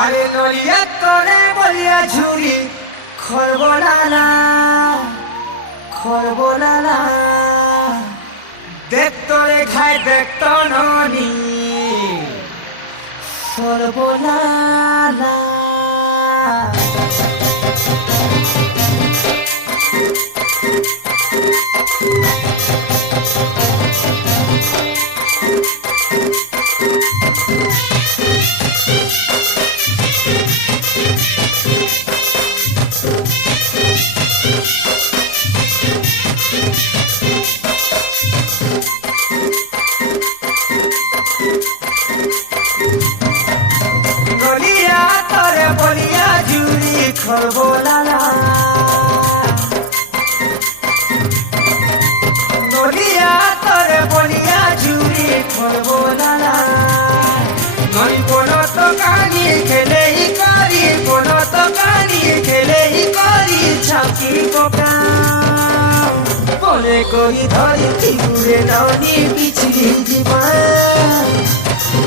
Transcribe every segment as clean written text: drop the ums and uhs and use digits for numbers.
আরে নলিয়া করে বলিয়া ঝুরি খরবলালা খরবলালা দেখতো রে খাই দেখতো ননি সরবলালা নলিয়া করে বলিয়া ঝুরি খরবলালা নলিয়া করে বলিয়া ঝুরি খরবলালা নই কোনো তো কানি খেলেই করি কোনো তো কানি খেলেই করি ছাকি পোকা মনে করি ধরি ফিগুরে ননি পিছলি জীবন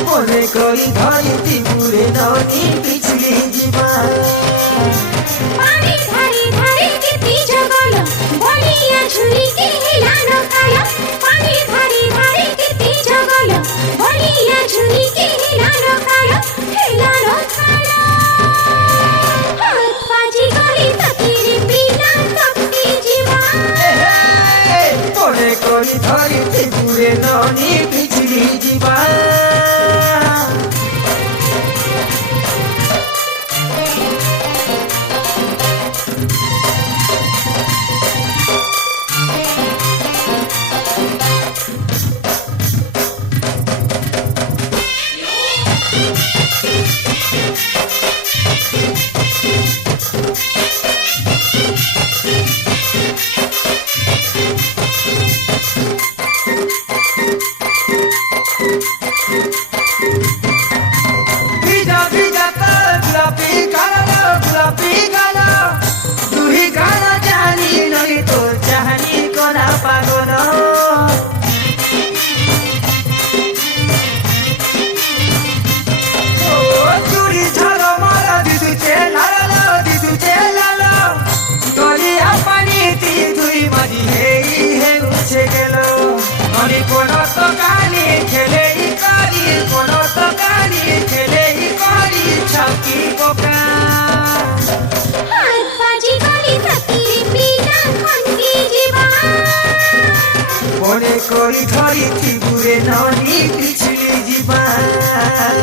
মনে করি ধরি ফিগুরে ননি পিছলি জীবন পানি ধারে ধারে কেতি জগল বলিয়া ঝুরিকে হেলানো কালো পানি ধারে ধারে কেতি জগল বলিয়া ঝুরিকে হেলানো কালো হাত বাজি গলি তকিরে বিনা তকি জীবন মনে করি ধরি ফিগুরে ননি পিছলি জীবন ভিজা ভিজা তোর গোলাপি গালো তুই গালো জানি নই তোর চাহানি করা পাগল ও চুরি ঝালো মারা দিদুচে লালো নলিয়া পানি তুই মাঝি হে উঠে গেল নলি কোনো তো কানি খেলেই করি কোনো তো কানি খেলেই করি ছাকি পোকা হাত বাজি গলি তকিরে বিনা তকি জীবন মনে করি ধরি ফিগুরে ননি পিছলি জীবন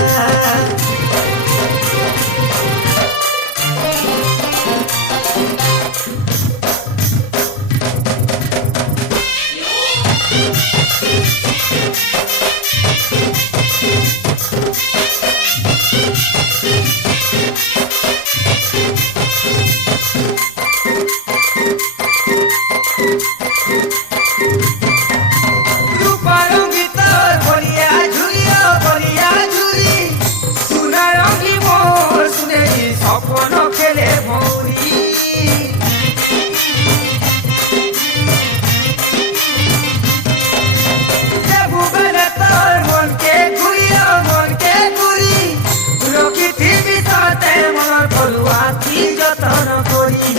রূপারঙ্গী তোর বলিয়া ঝুরি সোনারঙ্গী মোর শুনেছি স্বপ্ন খেলে মৌরি ভুবনে তোর মনকে ঘুরি রক্ষিথিবি ততে মন ফলুয়াতি যতন করি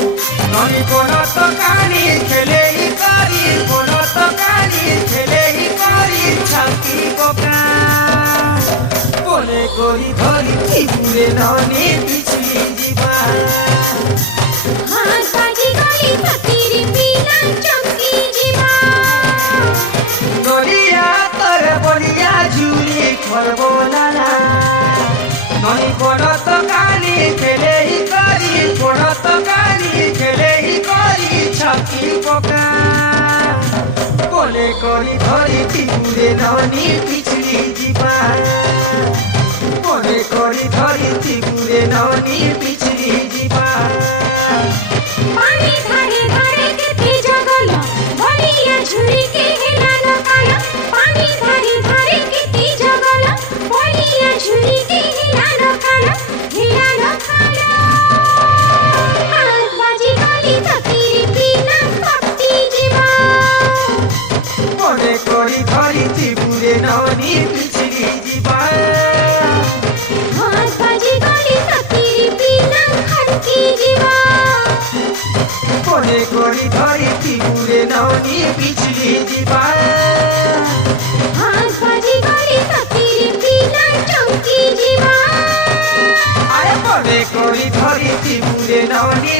ননি কোনো তো কানি খেলেই করি কোনো তো কানি খেলেই করি ছাকি পোকা মনে করি ধরি ফিগুরে ননি পিছলি জীবন হাত বাজি গলি তকিরে বিনা তকি জীবন নলিয়া তোর বলিয়া ঝুরি খরবলালা নই কোনো তো কানি খেলেই করি কোনো তো কানি খেলেই করি ছাকি পোকা মনে করি ধরি ফিগুরে ননি পিছলি জীবন মনে করি ধরি ফিগুরে ননি পিছলি জীবন পানি ধারে ধারে কেতি জগল বলিয়া ঝুরিকে হেলানো কালো পানি ধারে ধারে কেতি জগল বলিয়া ঝুরিকে হেলানো কালো হাত বাজি গলি তকিরে বিনা তকি জীবন মনে করি ধরি ফিগুরে ননি পিছলি জীবন হাত বাজি গলি পরে করি ধরিতি পুরে ননি পিছলি দিবা হাত বাজি করে কাকির বিনা চমকি জীবা আরে পরে করি ধরিতি পুরে ননি